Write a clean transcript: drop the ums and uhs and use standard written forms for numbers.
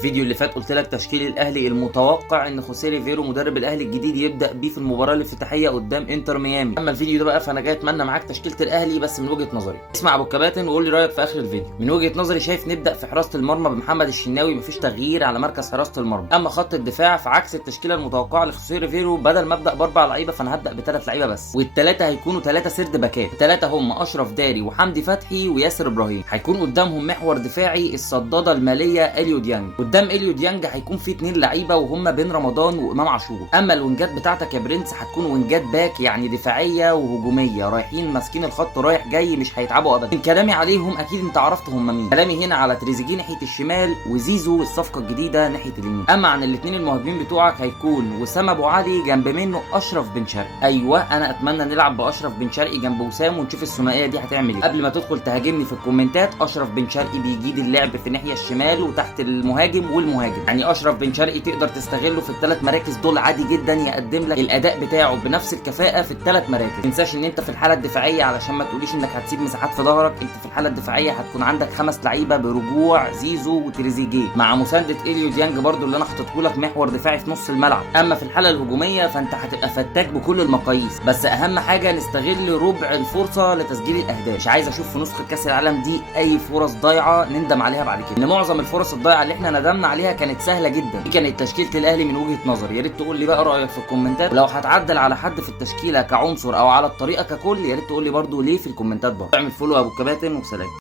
الفيديو اللي فات قلت لك تشكيل الاهلي المتوقع ان خوسيه ريفيرو مدرب الاهلي الجديد يبدا بيه في المباراه الافتتاحيه قدام انتر ميامي. اما الفيديو ده بقى فانا جاي اتمنى معاك تشكيله الاهلي بس من وجهه نظري. اسمع ابو الكباتن وقول لي رايك في اخر الفيديو. من وجهه نظري شايف نبدا في حراسه المرمى بمحمد الشناوي، مفيش تغيير على مركز حراسه المرمى. اما خط الدفاع فعكس التشكيله المتوقعه لخوسيه ريفيرو، بدل ما ابدا باربع لعيبه فانا هبدا بثلاث لعيبه بس، والثلاثه هيكونوا ثلاثه سرد باكات. الثلاثه هم اشرف داري وحمدي فتحي وياسر ابراهيم. هيكون قدامهم محور دفاعي الصداده الماليه اليو ديانج. قدام اليو ديانج هيكون في 2 لعيبه وهم بن رمضان وامام عاشور. اما الوينجات بتاعتك يا برنس هتكون وينجات باك، يعني دفاعيه وهجوميه، رايحين ماسكين الخط رايح جاي، مش هيتعبوا ابدا. من كلامي عليهم اكيد انت عرفت هم مين. كلامي هنا على تريزيجيه ناحيه الشمال وزيزو الصفقه الجديده ناحيه اليمين. اما عن الاثنين المهاجمين بتوعك هيكون وسام ابو علي، جنب منه اشرف بن شرقي. ايوه انا اتمنى نلعب باشرف بن شرقي جنب وسام ونشوف الثنائيه دي هتعمل ايه. قبل ما تدخل تهاجمني في الكومنتات، اشرف بن شرقي بيجيد اللعب في الناحيه الشمال وتحت المهاجم والمهاجم، يعني اشرف بن شرقي تقدر تستغله في الثلاث مراكز دول عادي جدا، يقدم لك الاداء بتاعه بنفس الكفاءه في الثلاث مراكز. ما تنساش ان انت في الحاله الدفاعيه، علشان ما تقوليش انك هتسيب مساحات في ظهرك، انت في الحاله الدفاعيه هتكون عندك 5 لعيبه برجوع زيزو وتريزيجيه مع مسانده اليو ديانج برضو اللي انا حاططه لك محور دفاعي في نص الملعب. اما في الحاله الهجوميه فانت هتبقى فتاك بكل المقاييس، بس اهم حاجه نستغل ربع الفرصه لتسجيل الاهداف. مش عايز اشوف في نسخه كاس العالم دي اي فرص ضايعه نندم عليها بعد كده، ان معظم الفرص الضايعه اللي احنا ندمنا عليها كانت سهله جدا. دي كانت تشكيله الاهلي من وجهه نظري. يا ريت تقول لي بقى رايك في الكومنتات، ولو هتعدل على حد في التشكيله كعنصر او على الطريقه ككل يا ريت تقول لي برده ليه في الكومنتات برضه. اعمل فولو يا ابو الكباتن وسلام.